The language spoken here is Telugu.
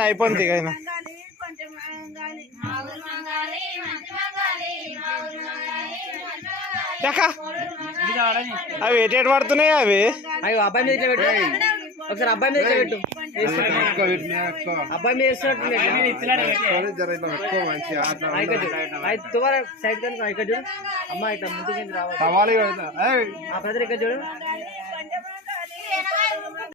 అయిపోయింది అవి ఎటు పడుతున్నాయి అవి అవి అబ్బాయి మీద పెట్టు ఒకసారి అబ్బాయి మీద పెట్టు అబ్బాయి మీద తుమారా సైడ్ కానీ ఇక్కడ చూడు అమ్మ ఇట్లా ముందుకు రావాలి ప్రజలు ఇక్కడ చూడు